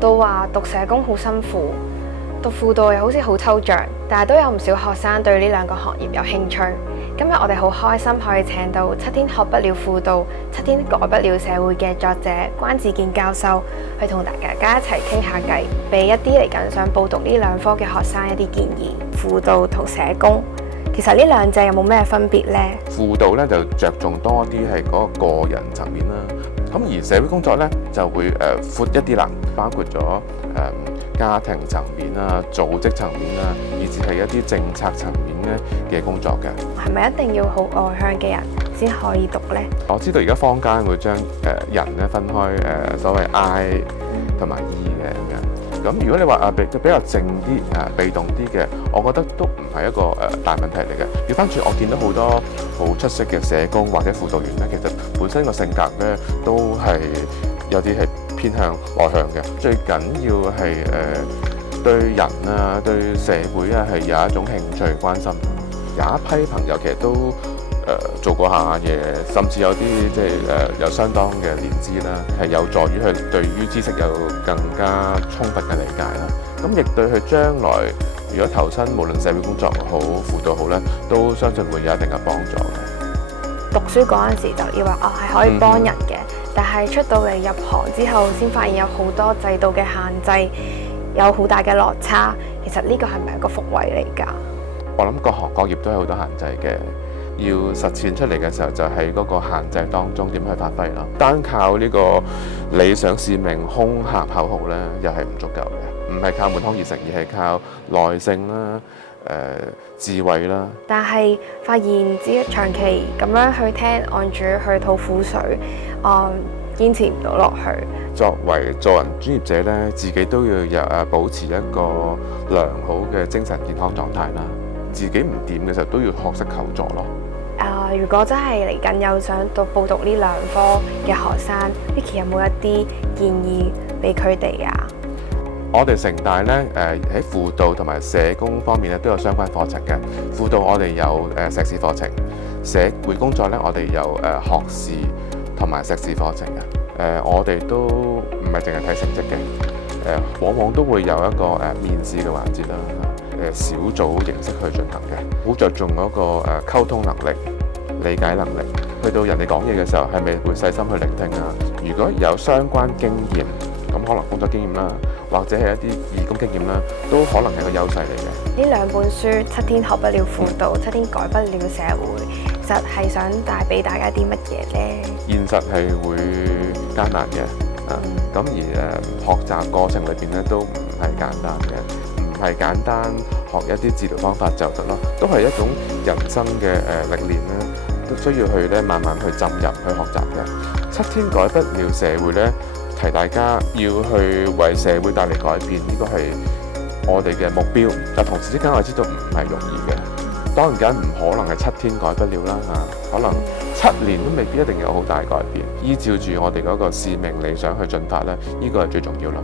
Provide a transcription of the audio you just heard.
到話讀社工好辛苦，讀輔導又好似好抽象，但係都有唔少學生對呢兩個行業有興趣。今日我哋好開心可以請到7天學不了輔導、7天改不了社會嘅作者關志健教授，去同大家一齊傾下偈，俾一啲嚟緊想報讀呢兩科嘅學生一啲建議。輔導同社工，其實呢兩者有冇咩分別呢？輔導咧就着重多啲係嗰個人層面啦，咁而社會工作咧就會闊一啲啦，包括咗家庭層面啦、組織層面啦，以至係一啲政策層面咧嘅工作嘅。係咪一定要好外向嘅人先可以讀呢？我知道而家坊間會將人咧分開所謂 I 同埋 E 嘅咁樣。咁如果你話比較靜啲被動啲嘅，我覺得都唔係一個大問題嚟嘅。調翻轉，我見到好多好出色嘅社工或者輔導員咧，其實本身個性格咧都係有啲係偏向內向嘅。最緊要係對人啊、對社會啊係有一種興趣關心。有一批朋友其實都做過下嘢，甚至有啲即係有相當嘅年資啦，係有助於佢對於知識有更加充分嘅理解啦。咁亦對佢將來如果投身無論社會工作好、輔導好咧，都相信會有一定嘅幫助嘅。讀書嗰陣時就以為係可以幫人嘅，但係出到嚟入行之後，先發現有好多制度嘅限制，有好大嘅落差。其實呢個係咪一個伏位嚟㗎？我諗各行各業都有好多限制嘅。要實踐出嚟嘅時候，就喺嗰個限制當中點去發揮咯。單靠呢個理想使命、空喊口號咧，又係唔足夠嘅。唔係靠滿腔熱誠，而係靠耐性啦、智慧啦。但係發現自己長期咁樣去聽案主去吐苦水，堅持唔到落去。作為做人專業者咧，自己都要保持一個良好嘅精神健康狀態啦。自己唔掂嘅時候，都要學識求助咯。如果真係嚟緊有想報讀呢兩科嘅學生，Vicky 有冇一啲建議俾佢哋啊？我哋城大咧喺輔導同埋社工方面咧都有相關課程嘅。輔導我哋有碩士課程，社會工作咧我哋有學士同埋碩士課程嘅。我哋都唔係淨係睇成績嘅，往往都會有一個面試嘅環節啦，小組形式去進行嘅，好着重嗰個溝通能力、理解能力，去到人哋講嘢嘅時候，係咪會細心去聆聽啊？如果有相關經驗，咁可能工作經驗啦，或者係一啲義工經驗啦，都可能係個優勢嚟嘅。呢兩本書《7天學不了輔導》7天改不了社會，其實係想帶俾大家啲乜嘢呢？現實係會艱難嘅，咁而學習過程裏邊咧都唔係簡單嘅，唔係簡單學一啲治療方法就得咯，都係一種人生嘅歷練啦。都需要去咧慢慢去浸入去學習嘅。7天改不了社會咧，提大家要去為社會帶嚟改變，呢個係我哋嘅目標。但同時之間我知道唔係容易嘅，當然梗唔可能係7天改不了啦嚇，可能7年都未必一定有好大改變。依照住我哋嗰個使命理想去進發咧，呢個係最重要啦。